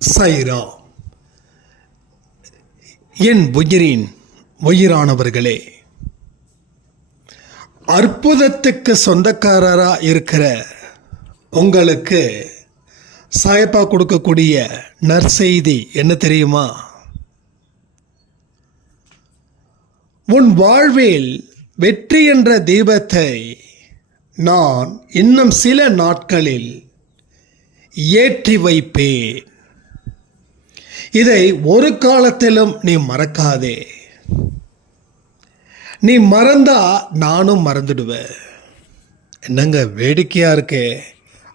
சைரா. என் உயிரின் உயிரானவர்களே, அற்புதத்துக்கு சொந்தக்காரராக இருக்கிற உங்களுக்கு சாயப்பா கொடுக்கக்கூடிய நற்செய்தி என்ன தெரியுமா? உன் வாழ்வில் வெற்றி என்ற தீபத்தை நான் இன்னும் சில நாட்களில் ஏற்றி வைப்பேன். இதை ஒரு காலத்திலும் நீ மறக்காதே. நீ மறந்தா நானும் மறந்துடுவேன். என்னங்க வேடிக்கையாக இருக்கே,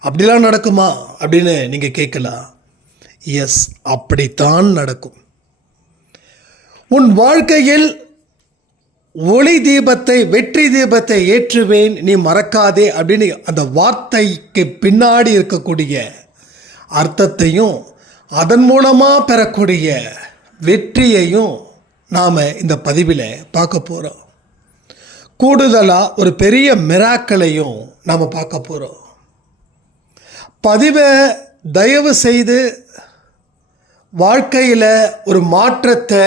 அப்படிலாம் நடக்குமா அப்படின்னு நீங்கள் கேட்கலாம். எஸ், அப்படித்தான் நடக்கும். உன் வாழ்க்கையில் ஒளி தீபத்தை, வெற்றி தீபத்தை ஏற்றுவேன், நீ மறக்காதே அப்படின்னு அந்த வார்த்தைக்கு பின்னாடி இருக்கக்கூடிய அர்த்தத்தையும் அதன் மூலமாக பெறக்கூடிய வெற்றியையும் நாம் இந்த பதிவில் பார்க்க போகிறோம். கூடுதலாக ஒரு பெரிய மிராக்களையும் நாம் பார்க்க போகிறோம். பதிவை தயவு செய்து வாழ்க்கையில் ஒரு மாற்றத்தை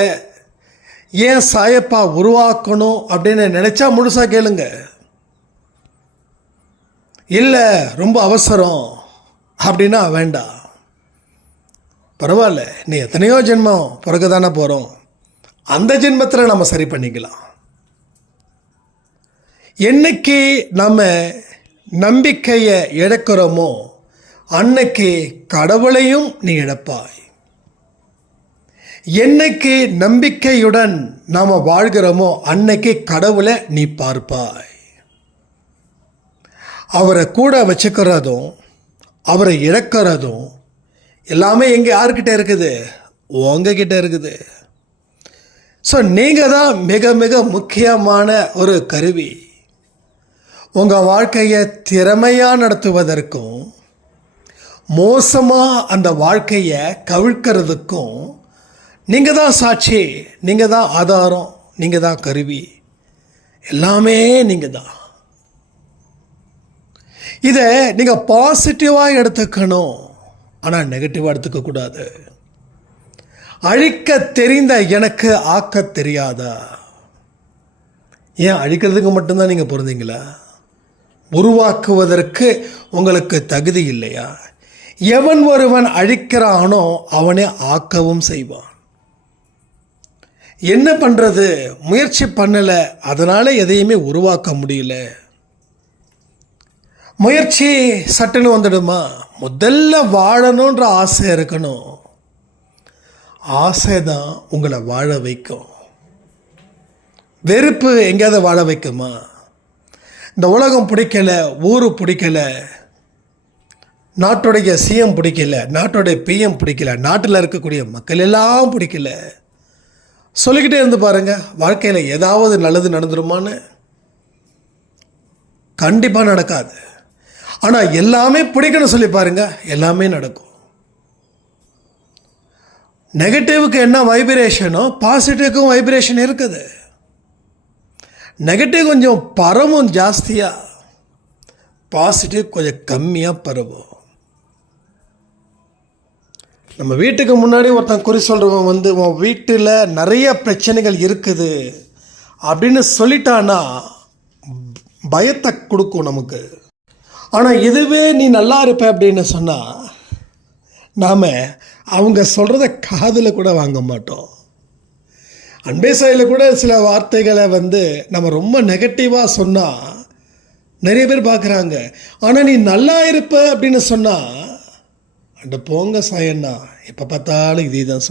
ஏன் சாயப்பா உருவாக்கணும் அப்படின்னு நினச்சா முழுசாக கேளுங்க. இல்லை ரொம்ப அவசரம் அப்படின்னா வேண்டாம், பரவாயில்ல. நீ எத்தனையோ ஜென்மம் பிறகு தானே போகிறோம், அந்த ஜென்மத்தில் நம்ம சரி பண்ணிக்கலாம். என்னைக்கு நம்ம நம்பிக்கையை இழக்கிறோமோ அன்னைக்கு கடவுளையும் நீ இழப்பாய். என்னைக்கு நம்பிக்கையுடன் நாம் வாழ்கிறோமோ அன்னைக்கு கடவுளை நீ பார்ப்பாய். அவரை கூட வச்சுக்கிறதும் அவரை இழக்கிறதும் எல்லாமே எங்கே யார்கிட்ட இருக்குது? உங்ககிட்ட இருக்குது. ஸோ நீங்கள் தான் மிக மிக முக்கியமான ஒரு கருவி. உங்கள் வாழ்க்கையை திறமையாக நடத்துவதற்கும் மோசமாக அந்த வாழ்க்கையை கவிழ்க்கிறதுக்கும் நீங்கள் தான் சாட்சி, நீங்கள் தான் ஆதாரம், நீங்கள் தான் கருவி, எல்லாமே நீங்கள் தான். இதை நீங்கள் பாசிட்டிவாக எடுத்துக்கணும், ஆனால் நெகட்டிவாக எடுத்துக்கக்கூடாது. அழிக்க தெரிந்த எனக்கு ஆக்க தெரியாதா? ஏன் அழிக்கிறதுக்கு மட்டும்தான் நீங்கள் பிறந்தீங்களா? உருவாக்குவதற்கு உங்களுக்கு தகுதி இல்லையா? எவன் ஒருவன் அழிக்கிறானோ அவனே ஆக்கவும் செய்வான். என்ன பண்ணுறது? முயற்சி பண்ணலை, அதனால் எதையுமே உருவாக்க முடியல. முயற்சி சட்டுன்னு வந்துடுமா? முதல்ல வாழணுன்ற ஆசை இருக்கணும். ஆசை தான் உங்களை வாழ வைக்கும். வெறுப்பு எங்கேயாவது வாழ வைக்குமா? இந்த உலகம் பிடிக்கல, ஊர் பிடிக்கல, நாட்டுடைய சிஎம் பிடிக்கல, நாட்டுடைய பிஎம் பிடிக்கல, நாட்டில் இருக்கக்கூடிய மக்கள் எல்லாம் பிடிக்கல, சொல்லிக்கிட்டே இருந்து பாருங்கள், வாழ்க்கையில் ஏதாவது நல்லது நடந்துருமான்னு? கண்டிப்பாக நடக்காது. ஆனால் எல்லாமே பிடிக்கணும் சொல்லி பாருங்கள், எல்லாமே நடக்கும். நெகட்டிவுக்கு என்ன வைப்ரேஷனோ பாசிட்டிவுக்கும் வைப்ரேஷன் இருக்குது. நெகட்டிவ் கொஞ்சம் பரவும் ஜாஸ்தியாக, பாசிட்டிவ் கொஞ்சம் கம்மியாக பரவும். நம்ம வீட்டுக்கு முன்னாடி ஒருத்தன் குறி சொல்கிறவன் வந்து உன் வீட்டில் நிறைய பிரச்சனைகள் இருக்குது அப்படின்னு சொல்லிட்டான்னா பயத்தை கொடுக்கும் நமக்கு. ஆனால் இதுவே நீ நல்லா இருப்ப அப்படின்னு சொன்னால் நாம் அவங்க சொல்கிறத காதில் கூட வாங்க மாட்டோம். அன்பே சாயில் கூட சில வார்த்தைகளை வந்து நம்ம ரொம்ப நெகட்டிவாக சொன்னால் நிறைய பேர் பார்க்குறாங்க. ஆனால் நீ நல்லா இருப்ப அப்படின்னு சொன்னால், அட போங்க சாயண்ணா, எப்போ பார்த்தாலும் இதே தான்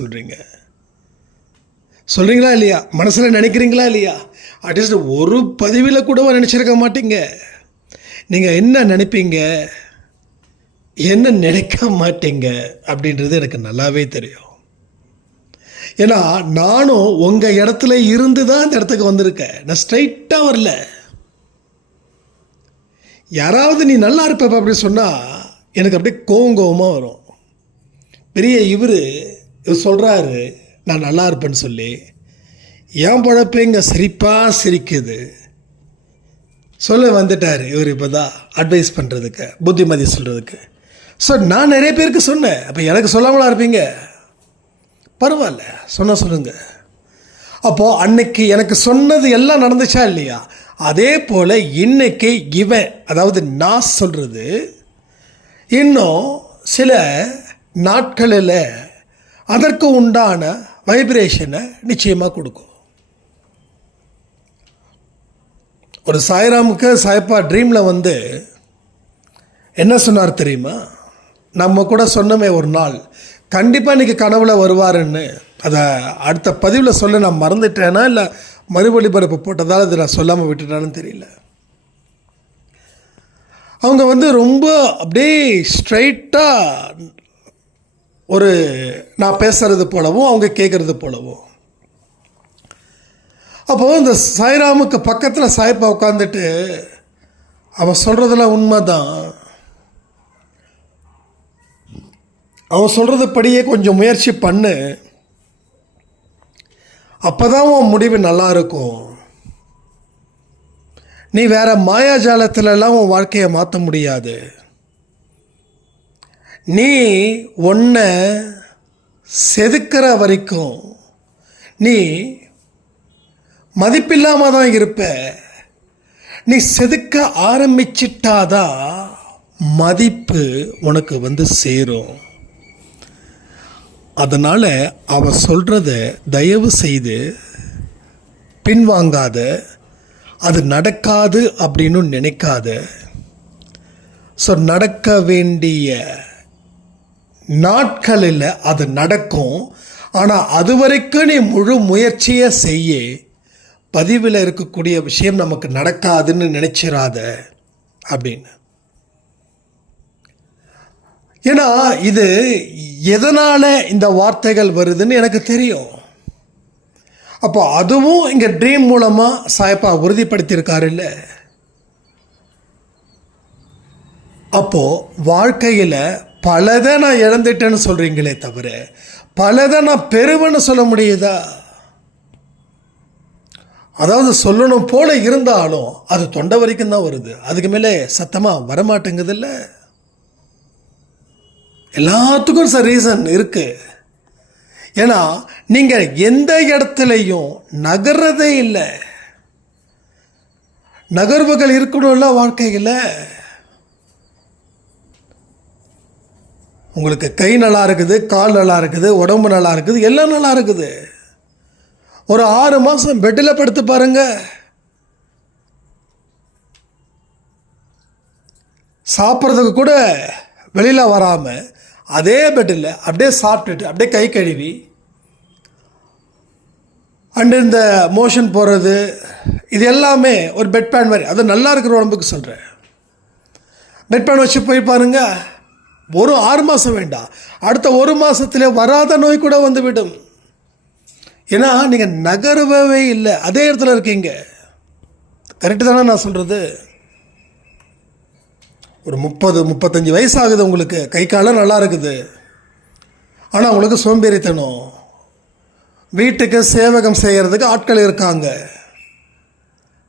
சொல்கிறீங்களா இல்லையா? மனசில் நினைக்கிறீங்களா இல்லையா? அட்லீஸ்ட் ஒரு பதிவில் கூட நினச்சிருக்க மாட்டீங்க. நீங்கள் என்ன நினைப்பீங்க, என்ன நினைக்க மாட்டீங்க அப்படின்றது எனக்கு நல்லாவே தெரியும். ஏன்னா நானும் உங்கள் இடத்துல இருந்து தான் இந்த இடத்துக்கு வந்திருக்கேன். நான் ஸ்ட்ரைட்டாக வரல. யாராவது நீ நல்லா இருப்ப அப்படின்னு சொன்னால் எனக்கு அப்படியே கோவமாக வரும். பெரிய இவர் சொல்கிறாரு நான் நல்லா இருப்பேன்னு சொல்லி, ஏன் பழப்ப இங்கே சிரிப்பாக சிரிக்குது சொல்ல வந்துட்டார் இவர். இப்போ தான் அட்வைஸ் பண்ணுறதுக்கு, புத்திமதி சொல்கிறதுக்கு. ஸோ நான் நிறைய பேருக்கு சொன்னேன். அப்போ எனக்கு சொல்லாமலா இருப்பீங்க? பரவாயில்ல, சொல்லுங்க. அப்போது அன்னைக்கு எனக்கு சொன்னது எல்லாம் நடந்துச்சா இல்லையா? அதே போல் இன்னைக்கு இவன், அதாவது நான் சொல்கிறது இன்னும் சில நாட்களில் அதற்கு உண்டான வைப்ரேஷனை நிச்சயமாக கொடுக்கும். ஒரு சாய்ராமுக்கு சாய்ப்பா ட்ரீமில் வந்து என்ன சொன்னார் தெரியுமா? நம்ம கூட சொன்னோமே ஒரு நாள், கண்டிப்பாக இன்றைக்கி கனவுல வருவாருன்னு. அதை அடுத்த பதிவில் சொல்ல நான் மறந்துட்டேன்னா இல்லை மறுபொழிபரப்பு போட்டதால் அதை நான் சொல்லாமல் விட்டுட்டான்னு தெரியல. அவங்க வந்து ரொம்ப அப்படியே ஸ்ட்ரைட்டாக ஒரு நான் பேசுகிறது போலவும் அவங்க கேட்குறது போலவும். அப்போது இந்த சாய்ராமுக்கு பக்கத்தில் சாய்ப்பா உட்காந்துட்டு அவன் சொல்கிறதெல்லாம் உண்மை தான், அவன் சொல்கிறதுபடியே கொஞ்சம் முயற்சி பண்ணு, அப்போ தான் உன் முடிவு நல்லா இருக்கும். நீ வேறு மாயாஜாலத்திலலாம் உன் வாழ்க்கையை மாற்ற முடியாது. நீ ஒன்றை செதுக்கிற வரைக்கும் நீ மதிப்பில்லாமல் தான் இருப்ப. நீ செதுக்க ஆரம்பிச்சிட்டாதான் மதிப்பு உனக்கு வந்து சேரும். அதனால் அவன் சொல்கிறத தயவு செய்து பின்வாங்காத, அது நடக்காது அப்படின்னு நினைக்காத. ஸோ நடக்க வேண்டிய நாட்களில் அது நடக்கும். ஆனால் அது வரைக்கும் நீ முழு முயற்சியை செய்ய. பதிவில் இருக்கக்கூடிய விஷயம் நமக்கு நடக்காதுன்னு நினைச்சிடாத அப்படின்னு. ஏன்னா இது எதனால் இந்த வார்த்தைகள் வருதுன்னு எனக்கு தெரியும். அப்போ அதுவும் இங்கே ட்ரீம் மூலமாக சாய்ப்பா உறுதிப்படுத்தியிருக்காரு இல்லை? அப்போது வாழ்க்கையில் பலதை நான் இழந்துட்டேன்னு சொல்கிறீங்களே தவிர பலதை நான் பெறுவேன்னு சொல்ல முடியுதா? அதாவது சொல்லணும் போல இருந்தாலும் அது தொண்டை வரைக்கும் தான் வருது, அதுக்கு மேலே சத்தமாக வரமாட்டேங்குது இல்லை? எல்லாத்துக்கும் ரீசன் இருக்குது. ஏன்னா நீங்கள் எந்த இடத்துலையும் நகர்றதே இல்லை. நகர்வுகள் இருக்கணும்ல வாழ்க்கையில். உங்களுக்கு கை நல்லா இருக்குது, கால் நல்லா இருக்குது, உடம்பு நல்லா இருக்குது, எல்லாம் நல்லா இருக்குது. ஒரு 6 மாதம் பெட்டில் படுத்து பாருங்க. சாப்பிட்றதுக்கு கூட வெளியில் வராமல் அதே பெட்டில் அப்படியே சாப்பிட்டுட்டு அப்படியே கை கழுவி அண்டு இந்த மோஷன் போகிறது இது எல்லாமே ஒரு பெட் பேன் மாதிரி. அது நல்லா இருக்கிற உடம்புக்கு சொல்கிறேன். பெட் பேன் வச்சு போய் பாருங்க. ஒரு 6 மாதம் வேண்டாம், அடுத்த 1 மாதத்துல வராத நோய் கூட வந்து விடும். ஏன்னா நீங்கள் நகரவே இல்லை, அதே இடத்துல இருக்கீங்க. கரெக்டு தானே நான் சொல்கிறது? ஒரு 30-35 வயசு ஆகுது உங்களுக்கு, கை காலம் நல்லா இருக்குது, ஆனால் உங்களுக்கு சோம்பேறித்தனம். வீட்டுக்கு சேவகம் செய்கிறதுக்கு ஆட்கள் இருக்காங்க,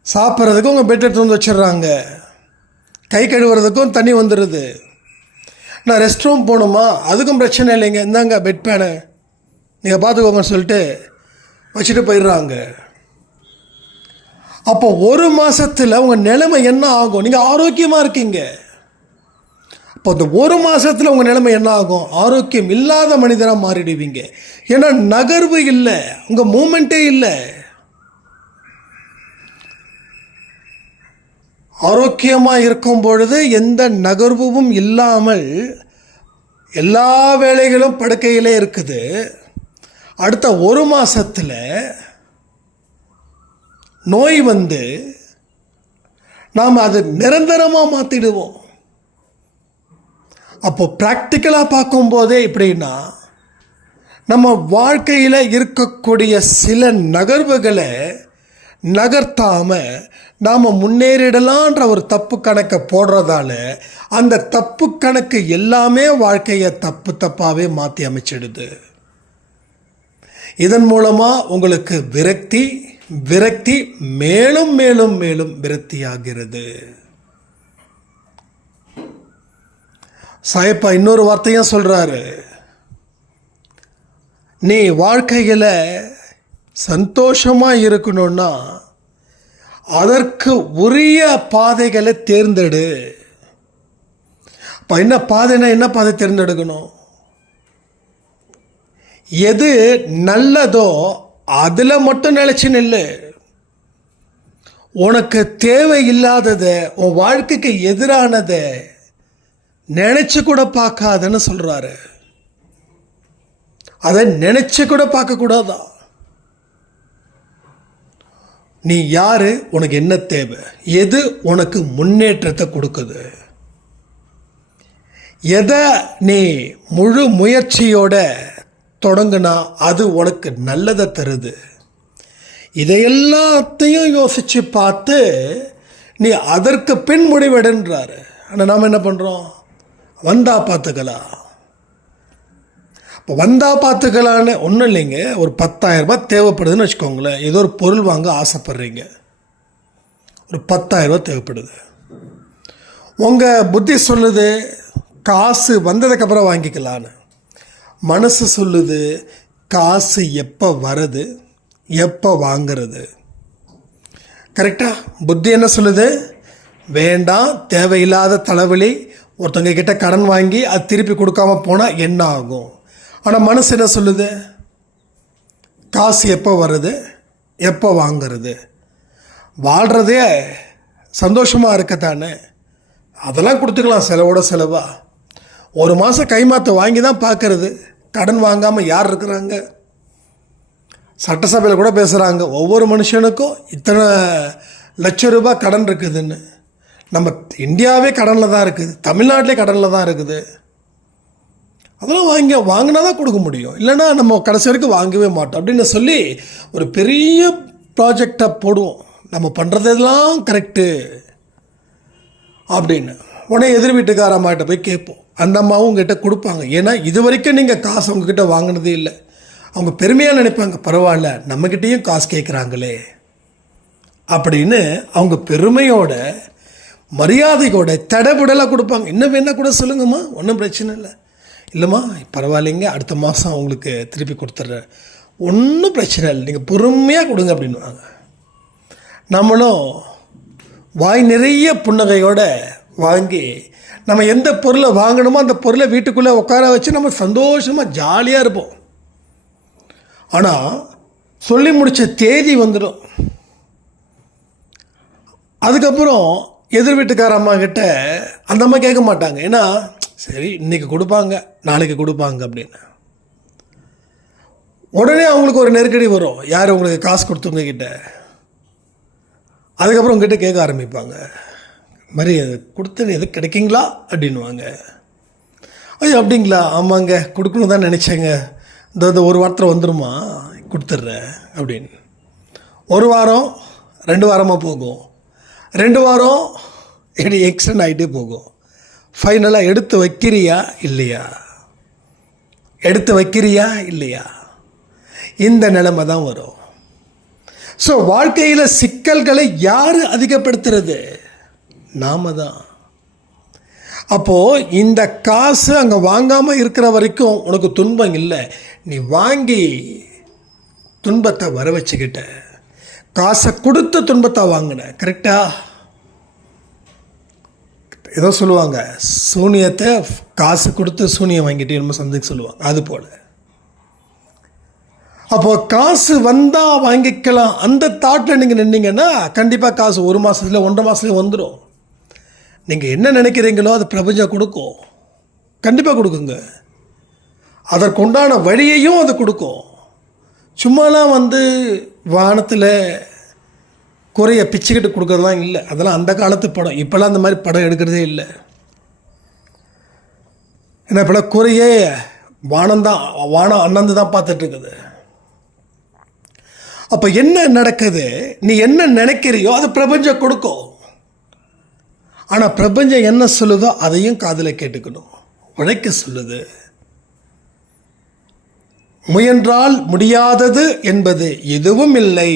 சாப்பிட்றதுக்கும் உங்கள் பெட் எடுத்து வந்து வச்சிடுறாங்க, கை கழுவுறதுக்கும் தண்ணி வந்துடுது. நான் ரெஸ்ட் ரூம் போகணுமா, அதுக்கும் பிரச்சனை இல்லைங்க, இந்தாங்க பெட் பேனை நீங்கள் பார்த்துக்கோங்கன்னு சொல்லிட்டு வச்சுட்டு போயிடுறாங்க. அப்போ 1 மாதத்தில் உங்கள் நிலைமை என்ன ஆகும்? நீங்கள் ஆரோக்கியமாக இருக்கீங்க. அப்போ அந்த 1 மாதத்தில் உங்கள் நிலைமை என்ன ஆகும்? ஆரோக்கியம் இல்லாத மனிதனாக மாறிடுவீங்க. ஏன்னா நகர்வு இல்லை, உங்கள் மூமெண்ட்டே இல்லை. ஆரோக்கியமாக இருக்கும் பொழுது எந்த நகர்வும் இல்லாமல் எல்லா வேலைகளும் படுக்கையிலே இருக்குது. அடுத்த 1 மாதத்தில் நோய் வந்து நாம் அது நிரந்தரமாக மாற்றிடுவோம். அப்போ ப்ராக்டிக்கலாக பார்க்கும்போதே எப்படின்னா, நம்ம வாழ்க்கையில் இருக்கக்கூடிய சில நகர்வுகளை நகர்த்தாமல் நாம் முன்னேறிடலான்ற ஒரு தப்பு கணக்கை போடுறதால அந்த தப்பு கணக்கு எல்லாமே வாழ்க்கையை தப்பாகவே மாற்றி அமைச்சிடுது. இதன் மூலமாக உங்களுக்கு விரக்தி மேலும் மேலும் மேலும் விரக்தியாகிறது. சாயப்பா இன்னொரு வார்த்தையும் சொல்கிறாரு, நீ வாழ்க்கையில் சந்தோஷமாக இருக்கணும்னா அதற்கு உரிய பாதைகளை தேர்ந்தெடு. இப்போ என்ன பாதைனா என்ன பாதை தேர்ந்தெடுக்கணும்? எது நல்லதோ அதில் மட்டும் நிலைச்சு நில்லு. உனக்கு தேவையில்லாததை, உன் வாழ்க்கைக்கு எதிரானதை நினச்சி கூட பார்க்காதன்னு சொல்கிறாரு. அதை நினச்சி கூட பார்க்கக்கூடாதா? நீ யாரு, உனக்கு என்ன தேவை, எது உனக்கு முன்னேற்றத்தை கொடுக்குது, எதை நீ முழு முயற்சியோட தொடங்குனா அது உனக்கு நல்லதை தருது, இதை எல்லாத்தையும் யோசித்து பார்த்து நீ அதற்கு பின் முடிவெடுன்றாரு. ஆனால் நாம் என்ன பண்ணுறோம்? வந்தா பார்த்துக்கலாம். இப்போ வந்தா பார்த்துக்கலான்னு ஒன்றும் இல்லைங்க. ஒரு 10,000 ரூபாய் தேவைப்படுதுன்னு வச்சுக்கோங்களேன். ஏதோ ஒரு பொருள் வாங்க ஆசைப்படுறீங்க, ஒரு 10,000 ரூபாய் தேவைப்படுது. உங்கள் புத்தி சொல்லுது காசு வந்ததுக்கப்புறம் வாங்கிக்கலான்னு. மனசு சொல்லுது காசு எப்போ வருது, எப்போ வாங்கிறது. கரெக்டாக புத்தி என்ன சொல்லுது? வேண்டாம், தேவையில்லாத தலைவலி, ஒருத்தவங்க கிட்ட கடன் வாங்கி அது திருப்பி கொடுக்காம போனால் என்ன ஆகும். ஆனால் மனசு என்ன சொல்லுது? காசு எப்போ வருது, எப்போ வாங்கிறது. வாழ்கிறதே சந்தோஷமாக இருக்கத்தானே, அதெல்லாம் கொடுத்துக்கலாம் செலவோட செலவாக. ஒரு மாதம் கைமாற்ற வாங்கி தான் பார்க்கறது. கடன் வாங்காமல் யார் இருக்கிறாங்க? சட்டசபையில் கூட பேசுகிறாங்க, ஒவ்வொரு மனுஷனுக்கும் இத்தனை லட்சம் ரூபாய் கடன் இருக்குதுன்னு. நம்ம இந்தியாவே கடனில் தான் இருக்குது, தமிழ்நாட்டிலே கடனில் தான் இருக்குது. அதெல்லாம் வாங்கினா தான் கொடுக்க முடியும், இல்லைன்னா நம்ம கடைசி வரைக்கும் வாங்கவே மாட்டோம் அப்படின்னு சொல்லி ஒரு பெரிய ப்ராஜெக்டை போடுவோம். நம்ம பண்ணுறதெல்லாம் கரெக்டு அப்படின்னு. உடனே எதிர் வீட்டுக்கார அம்மாகிட்ட போய் கேட்போம். அந்த அம்மாவும் உங்ககிட்ட கொடுப்பாங்க. ஏன்னா இது வரைக்கும் நீங்கள் காசு அவங்கக்கிட்ட வாங்கினதே இல்லை. அவங்க பெருமையாக நினைப்பாங்க, பரவாயில்ல நம்மக்கிட்டேயும் காசு கேட்குறாங்களே அப்படின்னு. அவங்க பெருமையோட மரியாதையோட தடபுடலாக கொடுப்பாங்க. இன்னும் என்ன கூட சொல்லுங்கம்மா, ஒன்றும் பிரச்சனை இல்லை. இல்லைம்மா பரவாயில்லைங்க, அடுத்த மாதம் அவங்களுக்கு திருப்பி கொடுத்துட்றேன், ஒன்றும் பிரச்சனை இல்லை, நீங்கள் பொறுமையாக கொடுங்க அப்படின்வாங்க. நம்மளும் வாய் நிறைய புன்னகையோடு வாங்கி நம்ம எந்த பொருளை வாங்கணுமோ அந்த பொருளை வீட்டுக்குள்ளே உட்கார வச்சு நம்ம சந்தோஷமாக ஜாலியாக இருப்போம். ஆனால் சொல்லி முடித்த தேதி வந்துடும். அதுக்கப்புறம் எதிர் வீட்டுக்கார அம்மா கிட்ட அந்த அம்மா கேட்க மாட்டாங்க. ஏன்னா சரி இன்றைக்கி கொடுப்பாங்க, நாளைக்கு கொடுப்பாங்க அப்படின்னு. உடனே அவங்களுக்கு ஒரு நெருக்கடி வரும், யார் உங்களுக்கு காசு கொடுத்தவங்க கிட்ட. அதுக்கப்புறம் உங்ககிட்ட கேட்க ஆரம்பிப்பாங்க, மாதிரி கொடுத்தது எது கிடைக்குங்களா அப்படின்வாங்க. ஐயோ அப்படிங்களா, ஆமாங்க கொடுக்கணும் தான் நினச்சேங்க, இந்த ஒரு வாரத்தில் வந்துடுமா, கொடுத்துட்றேன் அப்படின்னு. ஒரு வாரம் 2 வாரமாக போகும், 2 வாரம் இப்படி எக்ஸ்டெண்ட் ஆகிட்டே போகும். ஃபைனலாக எடுத்து வைக்கிறியா இல்லையா, எடுத்து வைக்கிறியா இல்லையா, இந்த நிலைமை தான் வரும். ஸோ வாழ்க்கையில் சிக்கல்களை யார் அதிகப்படுத்துறது? நாம தான். அப்போது இந்த காசு அங்கே வாங்காமல் இருக்கிற வரைக்கும் உனக்கு துன்பம் இல்லை. நீ வாங்கி துன்பத்தை வர வச்சுக்கிட்ட, காசை கொடுத்து துன்பத்தை வாங்கின. கரெக்டா? ஏதோ சொல்லுவாங்க, சூனியத்தை காசு கொடுத்து சூனியம் வாங்கிட்டு நம்ம சந்தைக்கு சொல்லுவாங்க, அது போல். அப்போது காசு வந்தால் வாங்கிக்கலாம் அந்த தாட்டில் நீங்கள் நின்னீங்கன்னா கண்டிப்பாக காசு 1 மாதத்துல 1.5 மாதத்துல வந்துடும். நீங்கள் என்ன நினைக்கிறீங்களோ அது பிரபஞ்சம் கொடுக்கும், கண்டிப்பாக கொடுக்குங்க. அதற்குண்டான வழியையும் அது கொடுக்கும். சும்மாலாம் வானத்தில் குறைய பிச்சுக்கிட்டு கொடுக்குறதுலாம் இல்லை. அதெல்லாம் அந்த காலத்து படம். இப்போல்லாம் அந்த மாதிரி படம் எடுக்கிறதே இல்லை. ஏன்னா இப்போலாம் குறையே வானம் அண்ணந்து தான் பார்த்துட்ருக்குது. அப்போ என்ன நடக்குது, நீ என்ன நினைக்கிறியோ அது பிரபஞ்சம் கொடுக்கும். ஆனால் பிரபஞ்சம் என்ன சொல்லுதோ அதையும் காதில் கேட்டுக்கணும். உழைக்க சொல்லுது. முயன்றால் முடியாதது என்பது எதுவும் இல்லை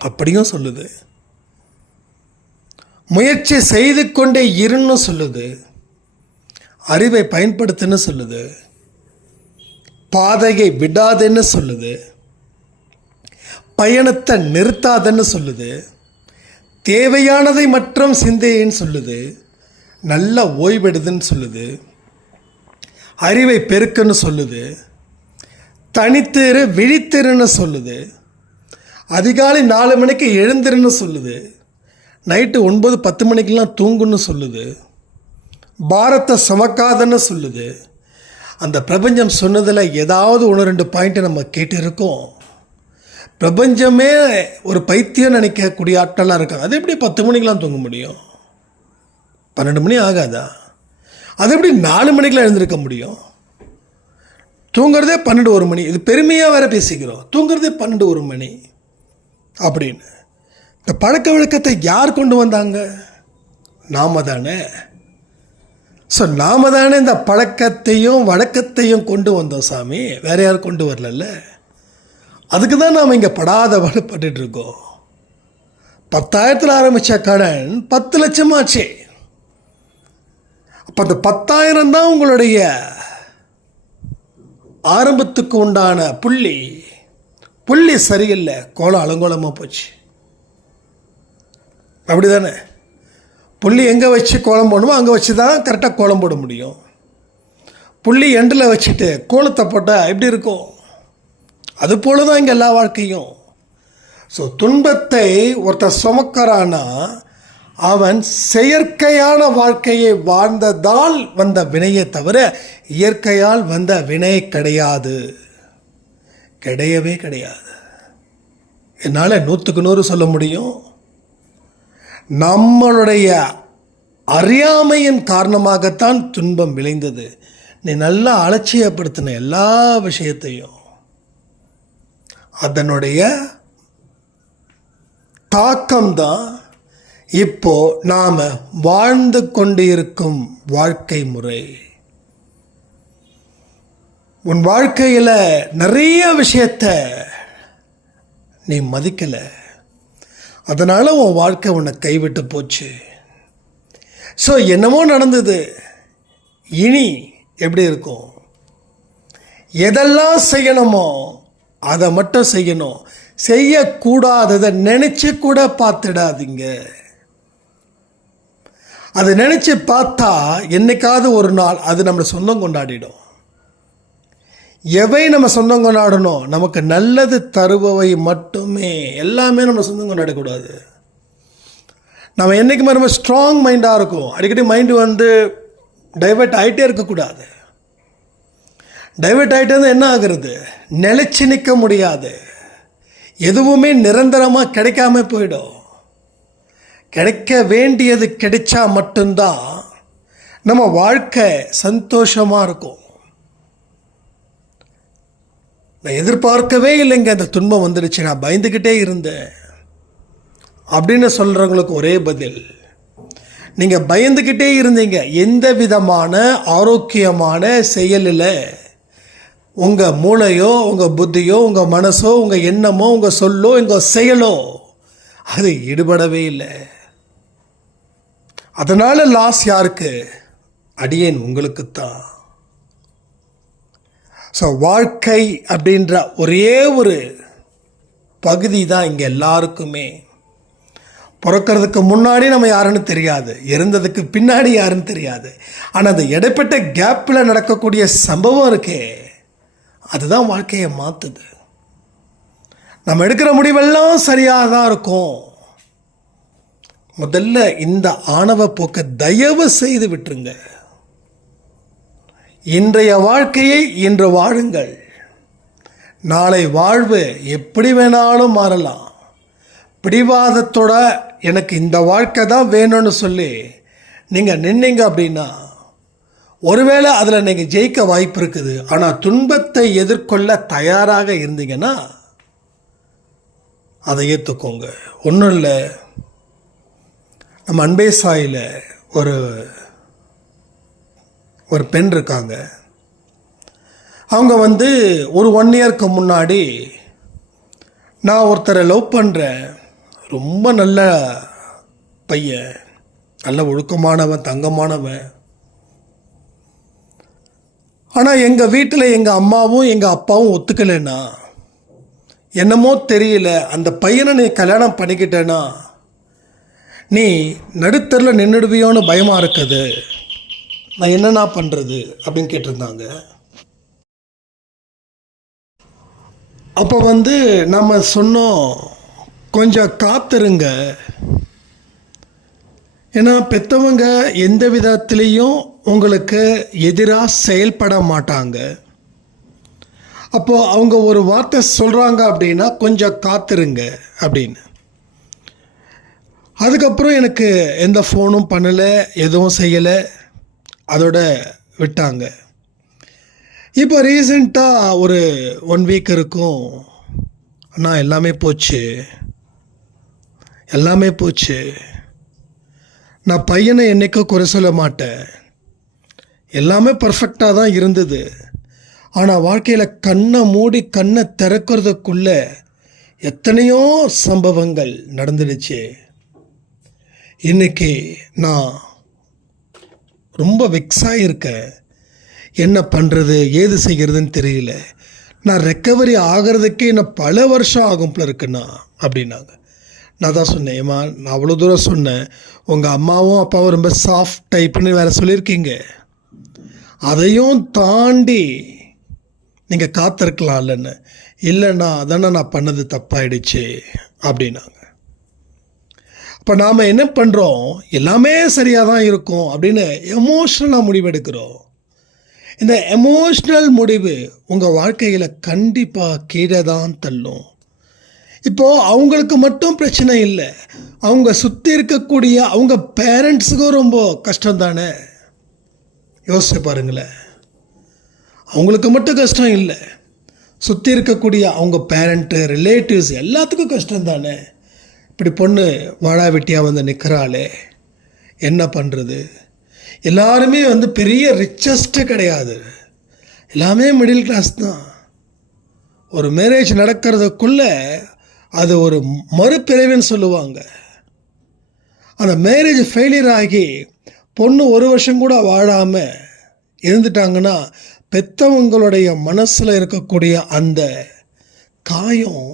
அப்படியும் சொல்லுது. முயற்சி செய்து கொண்டே இருன்னு சொல்லுது. அறிவை பயன்படுத்துன்னு சொல்லுது, பாதையை விடாதேன்னு சொல்லுது, பயணத்தை நிறுத்தாதன்னு சொல்லுது, தேவையானதை மட்டும் சிந்தைன்னு சொல்லுது, நல்ல ஓய்வெடுதுன்னு சொல்லுது, அறிவை பெருக்குன்னு சொல்லுது, தனித்திரு விழித்திருன்னு சொல்லுது, அதிகாலை 4 மணிக்கு எழுந்திருன்னு சொல்லுது, நைட்டு 9-10 மணிக்கெலாம் தூங்குன்னு சொல்லுது, பாரத்தை சுமக்காதன்னு சொல்லுது. அந்த பிரபஞ்சம் சொன்னதில் ஏதாவது 1-2 பாயிண்ட்டை நம்ம கேட்டு இருக்கோம். பிரபஞ்சமே ஒரு பைத்தியம் நினைக்கக்கூடிய ஆட்களாக இருக்காங்க. அது எப்படி 10 மணிக்கெலாம் தூங்க முடியும்? 12 மணி ஆகாதா? அது எப்படி 4 மணிக்கெலாம் எழுந்திருக்க முடியும்? தூங்குறதே 12-1 மணி. இது பெருமையாக வேறு பேசிக்கிறோம். தூங்குறதே 12-1 மணி அப்படின்னு. இந்த பழக்க வழக்கத்தை யார் கொண்டு வந்தாங்க? நாம தானே. ஸோ நாம தானே இந்த பழக்கத்தையும் வழக்கத்தையும் கொண்டு வந்தோம் சாமி. வேறு யாரும் கொண்டு வரல. அதுக்கு தான் நாம் இங்கே படாத பாடுபட்டுருக்கோம். 10,000 ஆரம்பித்த கடன் 10 லட்சமாச்சே. அப்போ அந்த 10,000 தான் உங்களுடைய ஆரம்பத்துக்கு உண்டான புள்ளி சரியில்லை, கோலம் அலங்கோலமாக போச்சு. அப்படி தானே? புள்ளி எங்கே வச்சு கோலம் போடணுமோ அங்கே வச்சு தான் கரெக்டாக கோலம் போட முடியும். புள்ளி எண்டில் வச்சுட்டு கோலத்தை போட்டால் எப்படி இருக்கும்? அது போல தான் இங்கே எல்லா வாழ்க்கையும். ஸோ துன்பத்தை ஒருத்தர் சுமக்கிறானா அவன் செயற்கையான வாழ்க்கையை வாழ்ந்ததால் வந்த வினையை தவிர இயற்கையால் வந்த வினை கிடையாது. கிடையவே கிடையாது. என்னால் 100க்கு 100 சொல்ல முடியும். நம்மளுடைய அறியாமையின் காரணமாகத்தான் துன்பம் விளைந்தது. நீ நல்லா அலட்சியப்படுத்தின எல்லா விஷயத்தையும் அதனுடைய தாக்கம்தான் இப்போ நாம் வாழ்ந்து கொண்டு இருக்கும் வாழ்க்கை முறை. உன் வாழ்க்கையில் நிறைய விஷயத்தை நீ மதிக்கலை, அதனால் உன் வாழ்க்கை உன்னை கைவிட்டு போச்சு. ஸோ என்னமோ நடந்தது, இனி எப்படி இருக்கும்? எதெல்லாம் செய்யணுமோ அதை மட்டும் செய்யணும். செய்யக்கூடாததை நினச்சி கூட பார்த்துடாதீங்க. அதை நினச்சி பார்த்தா என்னைக்காவது ஒரு நாள் அது நம்மளை சொந்தம் கொண்டாடிடும். எவை நம்ம சொந்தம் கொண்டாடணும்? நமக்கு நல்லது தருபவை மட்டுமே. எல்லாமே நம்ம சொந்தம் கொண்டாடக்கூடாது. நம்ம என்றைக்குமே ரொம்ப ஸ்ட்ராங் மைண்டாக இருக்கும். அடிக்கடி மைண்டு டைவெர்ட் ஆகிட்டே இருக்கக்கூடாது. டைவெர்ட் ஆகிட்டே இருந்தால் என்ன ஆகுறது? நிலைச்சி நிற்க முடியாது. எதுவுமே நிரந்தரமாக கிடைக்காம போயிடும். கிடைக்க வேண்டியது கிடைச்சா மட்டும்தான் நம்ம வாழ்க்கை சந்தோஷமாக இருக்கும். நான் எதிர்பார்க்கவே இல்லைங்க அந்த துன்பம் வந்துடுச்சு, நான் பயந்துக்கிட்டே இருந்தேன் அப்படின்னு சொல்கிறவங்களுக்கு ஒரே பதில், நீங்கள் பயந்துக்கிட்டே இருந்தீங்க. எந்த விதமான ஆரோக்கியமான செயலில் உங்கள் மூளையோ உங்கள் புத்தியோ உங்கள் மனசோ உங்கள் எண்ணமோ உங்கள் சொல்லோ உங்கள் செயலோ அது ஈடுபடவே இல்லை. அதனால் லாஸ் யாருக்கு? அடியேன் உங்களுக்குத்தான். ஸோ வாழ்க்கை அப்படின்ற ஒரே ஒரு பகுதி தான் இங்கே எல்லாருக்குமே. பிறக்கிறதுக்கு முன்னாடி நம்ம யாருன்னு தெரியாது, இறந்ததுக்கு பின்னாடி யாருன்னு தெரியாது. ஆனால் அந்த இடைப்பட்ட கேப்பில் நடக்கக்கூடிய சம்பவம் இருக்கே, அதுதான் வாழ்க்கையை மாற்றுது. நம்ம எடுக்கிற முடிவெல்லாம் சரியாக தான் இருக்கும். முதல்ல இந்த ஆணவ போக்கை தயவு செய்து விட்டுருங்க. இன்றைய வாழ்க்கையை இன்று வாழுங்கள். நாளை வாழ்வு எப்படி வேணாலும் மாறலாம். பிடிவாதத்தோட எனக்கு இந்த வாழ்க்கை தான் வேணும்னு சொல்லி நீங்கள் நின்னீங்க அப்படின்னா ஒருவேளை அதில் நீங்கள் ஜெயிக்க வாய்ப்பு இருக்குது. ஆனால் துன்பத்தை எதிர்கொள்ள தயாராக இருந்தீங்கன்னா அதை ஏற்றுக்கோங்க. ஒன்றும் இல்லை, நம்ம அன்பே சாயில் ஒரு பெண் இருக்காங்க. அவங்க ஒரு 1 இயருக்கு முன்னாடி நான் ஒருத்தரை லவ் பண்ணுறேன், ரொம்ப நல்ல பையன், நல்ல ஒழுக்கமானவன், தங்கமானவன், ஆனால் எங்கள் வீட்டில் எங்கள் அம்மாவும் எங்கள் அப்பாவும் ஒத்துக்கலைன்னா, என்னமோ தெரியல, அந்த பையனை நீ கல்யாணம் பண்ணிக்கிட்டேன்னா நீ நடுத்தரில் நின்றுடுவியோன்னு பயமாக இருக்குது, நான் என்னென்ன பண்ணுறது அப்படின்னு கேட்டிருந்தாங்க. அப்போ நம்ம சொன்னோம், கொஞ்சம் காத்திருங்க. ஏன்னா பெற்றவங்க எந்த விதத்துலேயும் உங்களுக்கு எதிராக செயல்பட மாட்டாங்க. அப்போது அவங்க ஒரு வார்த்தை சொல்கிறாங்க அப்படின்னா கொஞ்சம் காத்திருங்க அப்படின்னு. அதுக்கப்புறம் எனக்கு எந்த ஃபோனும் பண்ணலை, எதுவும் செய்யலை, அதோட விட்டாங்க. இப்போ ரீசெண்டாக ஒரு 1 வீக் இருக்கும், அண்ணா எல்லாமே போச்சு, எல்லாமே போச்சு. நான் பையனை என்றைக்கும் குறை சொல்ல மாட்டேன், எல்லாமே பர்ஃபெக்டாக தான் இருந்தது. ஆனால் வாழ்க்கையில் கண்ணை மூடி கண்ணை திறக்கிறதுக்குள்ள எத்தனையோ சம்பவங்கள் நடந்துடுச்சு. இன்றைக்கி நான் ரொம்ப வெக்ஸாக இருக்கேன், என்ன பண்ணுறது ஏது செய்கிறதுன்னு தெரியல. நான் ரெக்கவரி ஆகிறதுக்கே இன்னும் பல வருஷம் ஆகும் போல இருக்குண்ணா அப்படின்னாங்க. நான் தான் சொன்னேன், ஏம்மா நான் அவ்வளோ தூரம் சொன்னேன், உங்கள் அம்மாவும் அப்பாவும் ரொம்ப சாஃப்ட் டைப்புன்னு வேறு சொல்லியிருக்கீங்க, அதையும் தாண்டி நீங்கள் காத்திருக்கலாம் இல்லைன்னு. இல்லைண்ணா அதானே நான் பண்ணது தப்பாயிடுச்சு அப்படின்னாங்க. அப்போ நாம் என்ன பண்ணுறோம், எல்லாமே சரியாக தான் இருக்கும் அப்படின்னு எமோஷ்னலாக முடிவெடுக்கிறோம். இந்த எமோஷ்னல் முடிவு உங்கள் வாழ்க்கையில் கண்டிப்பாக கீழே தான் தள்ளும். இப்போது அவங்களுக்கு மட்டும் பிரச்சனை இல்லை, அவங்க சுற்றி இருக்கக்கூடிய அவங்க பேரண்ட்ஸுக்கும் ரொம்ப கஷ்டம் தானே. யோசிச்சு பாருங்களேன், அவங்களுக்கு மட்டும் கஷ்டம் இல்லை, சுற்றி இருக்கக்கூடிய அவங்க பேரண்ட்டு ரிலேட்டிவ்ஸ் எல்லாத்துக்கும் கஷ்டம் தானே. இப்படி பொண்ணு வாழா வெட்டியாக நிற்கிறாளே, என்ன பண்ணுறது. எல்லாருமே பெரிய ரிச்சஸ்ட்டு கிடையாது, எல்லாமே மிடில் கிளாஸ் தான். ஒரு மேரேஜ் நடக்கிறதுக்குள்ளே அது ஒரு மறுபிறவின்னு சொல்லுவாங்க. அந்த மேரேஜ் ஃபெயிலியர் ஆகி பொண்ணு 1 வருஷம் கூட வாழாமல் இருந்துட்டாங்கன்னா பெற்றவங்களுடைய மனசில் இருக்கக்கூடிய அந்த காயம்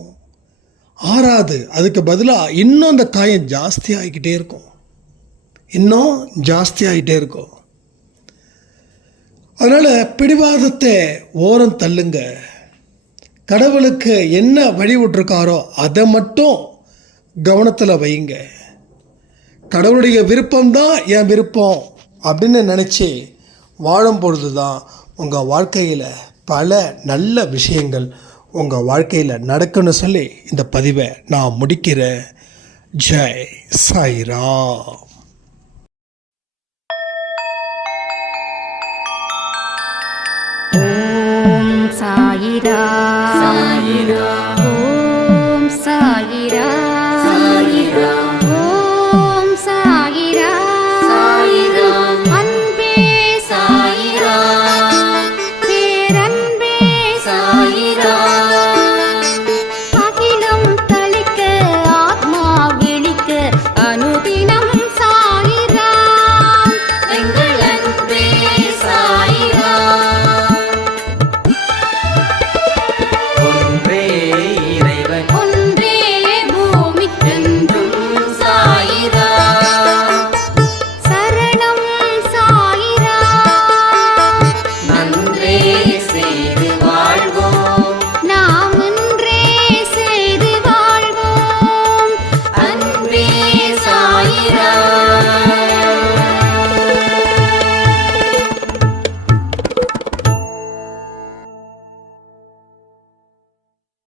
ஆறாது. அதுக்கு பதிலாக இன்னும் அந்த காயம் ஜாஸ்தி ஆகிக்கிட்டே இருக்கும், இன்னும் ஜாஸ்தி ஆகிட்டே இருக்கும். அதனால் பிடிவாதத்தை ஓரம் தள்ளுங்க. கடவுளுக்கு என்ன வழி விட்டுருக்காரோ அதை மட்டும் கவனத்தில் வைங்க. கடவுளுடைய விருப்பம்தான் என் விருப்பம் அப்படின்னு நினச்சி வாழும் பொழுது தான் உங்கள் வாழ்க்கையில் பல நல்ல விஷயங்கள் உங்கள் வாழ்க்கையில் நடக்குன்னு சொல்லி இந்த பதிவை நான் முடிக்கிறேன். ஜெய் சாய்ராம். ஓம் சாயிரா சாயிரா, ஓம் சாயிரா சாயிரா, ஓம் சாயிரா சாயிரா, அன்பே சாயிரா, பேரன்பே சாயிரா, அகிலம் தளிக்க ஆத்மா விழிக்க அனுதினம் சாயிரா, எங்கள் அன்பே சாயிரா. சாயிரா.